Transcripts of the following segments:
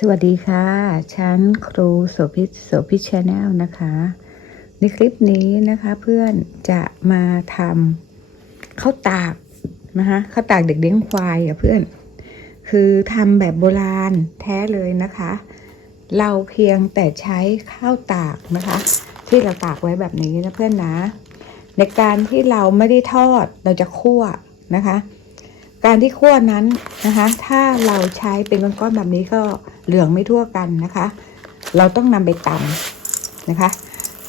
สวัสดีค่ะฉันครูโสภิตโสภิตชาแนลนะคะ ในคลิปนี้นะคะเพื่อนจะมาทำข้าวตากนะคะข้าวตากเด็กเลี้ยงควายอะเพื่อน คือทำแบบโบราณแท้เลยนะคะ เราเพียงแต่ใช้ข้าวตากนะคะ ที่เราตากไว้แบบนี้นะเพื่อนนะ ในการที่เราไม่ได้ทอดเราจะคั่วนะคะ การที่คั่วนั้นนะคะ ถ้าเราใช้เป็นก้อนๆแบบนี้ก็ เหลืองไม่ทั่วกันนะคะ เราต้องนำไปตำนะคะ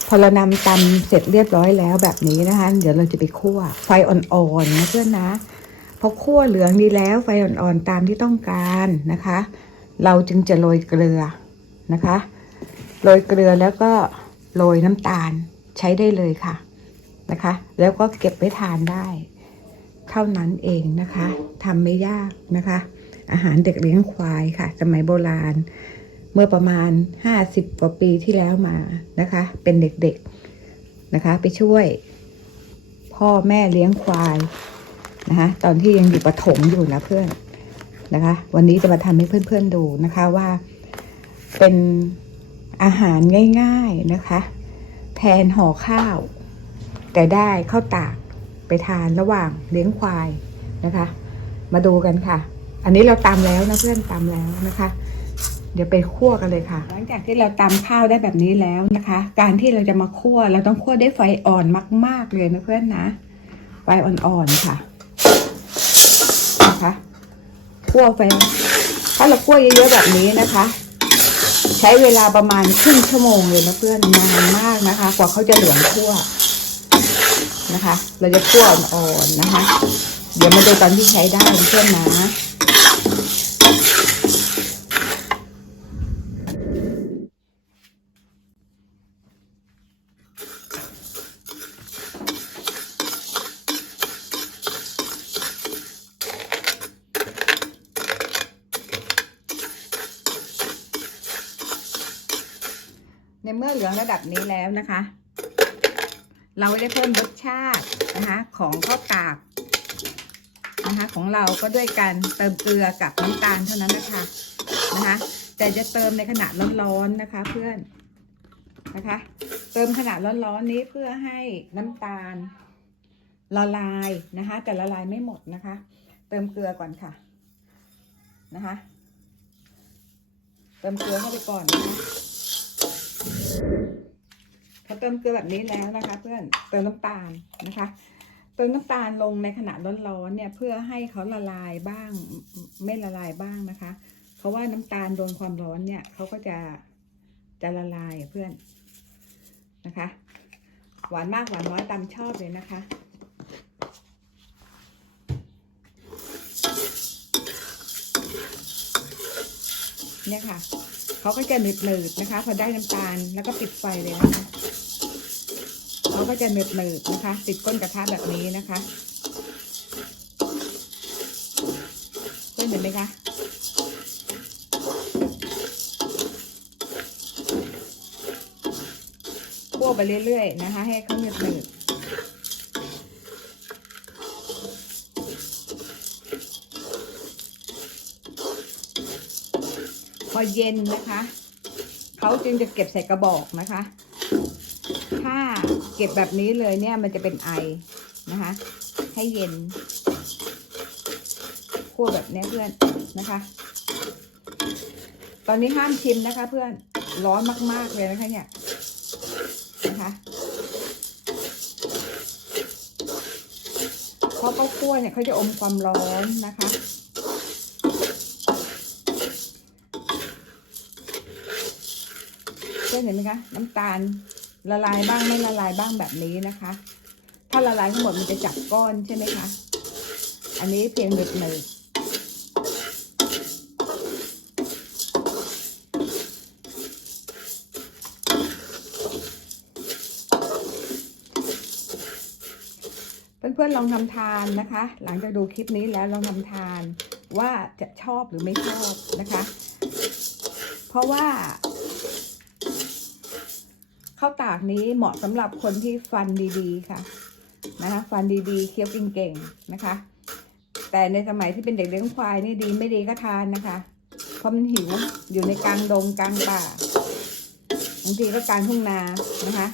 พอเรานำตำเสร็จเรียบร้อยแล้วแบบนี้นะคะ เดี๋ยวเราจะไปคั่ว ไฟอ่อนๆนะเพื่อนนะพอคั่วเหลืองดีแล้วไฟอ่อนๆตามที่ต้องการนะคะ เราจึงจะโรยเกลือนะคะโรยเกลือแล้วก็โรยน้ำตาลใช้ได้เลยค่ะนะคะ แล้วก็เก็บไว้ทานได้ เท่านั้นเองนะคะทำไม่ยากนะคะ อาหารเด็กเลี้ยงควายค่ะ สมัยโบราณ เมื่อประมาณ 50 กว่าปีที่แล้วมานะคะ เป็นเด็กๆนะคะ ไปช่วย พ่อแม่เลี้ยงควายนะคะตอนที่ยังอยู่ประถมอยู่นะเพื่อนนะคะ วันนี้จะมาทำให้เพื่อนๆดูนะคะว่าเป็นอาหารง่าย ๆนะคะ แทนห่อข้าว แต่ได้ข้าวตากไปทานระหว่างเลี้ยงควายนะคะ มาดูกันค่ะ อันนี้เราตำแล้วนะเพื่อนตำแล้วนะคะ เดี๋ยวไปคั่วกันเลยค่ะ หลังจากที่เราตำข้าวได้แบบนี้แล้วนะคะ การที่เราจะมาคั่วเราต้องคั่วด้วยไฟอ่อนมาก ๆเลยนะเพื่อนนะ ไฟอ่อนๆค่ะนะคะคั่วไฟถ้าเราคั่วเยอะๆแบบนี้นะคะ ใช้เวลาประมาณครึ่งชั่วโมงเลยนะเพื่อนนานมากนะคะ กว่าเขาจะเหลืองคั่วนะคะ เราจะคั่วอ่อนๆนะคะ เดี๋ยวมาดูตอนที่ใช้ได้เพื่อนนะ ในเมื่อเหลืองระดับนี้แล้วนะคะ เราได้เพิ่มรสชาตินะคะของข้าวตากนะคะของเราก็ด้วยการเติมเกลือกับน้ำตาลเท่านั้นนะคะนะคะ แต่จะเติมในขณะร้อนๆนะคะ เพื่อนนะคะ เติมขณะร้อนๆนี้เพื่อให้น้ำตาลละลายนะคะ แต่ละลายไม่หมดนะคะ เติมเกลือก่อนค่ะนะคะ เติมเกลือเข้าไปก่อนนะคะ พอเติมเกลือแบบนี้แล้วนะคะ เพื่อนเติมน้ำตาลนะคะ เติมน้ำตาลลงในขณะร้อนๆเนี่ยเพื่อให้เขาละลายบ้างไม่ละลายบ้างนะคะ เพราะว่าน้ำตาลโดนความร้อนเนี่ยเขาก็จะจะละลายเพื่อนนะคะ หวานมากหวานน้อยตามชอบเลยนะคะเนี่ยค่ะ เขาก็จะหนืดๆนะคะ พอได้น้ำตาลแล้วก็ปิดไฟเลยนะคะเขาก็จะหนืดๆนะคะ ติดก้นกระทะแบบนี้นะคะเพื่อนเห็นไหมคะคั่วไปเรื่อยๆนะคะ ให้เขาหนืดๆ พอเย็นนะคะเขาจึงจะเก็บใส่กระบอกนะคะ ถ้าเก็บแบบนี้เลยเนี่ยมันจะเป็นไอนะคะ ให้เย็นคั่วแบบนี้เพื่อนนะคะ ตอนนี้ห้ามชิมนะคะ เพื่อนร้อนมาก ๆเลยนะคะเนี่ยนะคะเพราะเขาคั่วเนี่ยเขาจะอมความร้อนนะคะ เพื่ อนเห็นไหมคะ น้ำตาลละลายบ้างไม่ละลายบ้างแบบนี้นะคะ ถ้าละลายทั้งหมดมันจะจับก้อนใช่ไหมคะ อันนี้เพียงหนึบหนึบเพื่อนๆลองทำทานนะคะ หลังจากดูคลิปนี้แล้วลองทำทานว่าจะชอบหรือไม่ชอบนะคะ เพราะว่า ข้าวตากนี้เหมาะสำหรับคนที่ฟันดีๆค่ะนะคะฟันดีๆเคี้ยวเก่งๆนะคะ แต่ในสมัยที่เป็นเด็กเลี้ยงควายนี่ดีไม่ดีก็ทานนะคะเพราะมันหิวอยู่ในกลางดงกลางป่าบางทีก็กลางทุ่งนานะคะ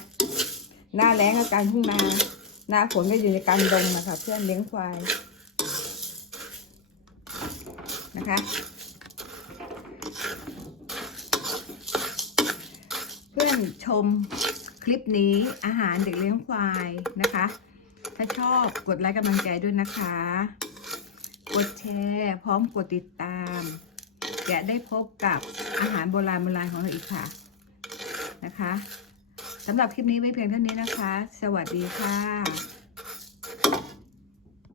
หน้าแล้งก็กลางทุ่งนา หน้าฝนก็อยู่ในกลางดงนะคะเพื่อนเลี้ยงควายนะคะ เพื่อน ชมคลิปนี้อาหารเด็กเลี้ยงควายนะคะ ถ้าชอบกดไลค์กำลังใจด้วยนะคะ กดแชร์พร้อมกดติดตาม จะได้พบกับอาหารโบราณโบราณของเราอีกค่ะนะคะสำหรับคลิปนี้ไว้เพียงเท่านี้นะคะ สวัสดีค่ะ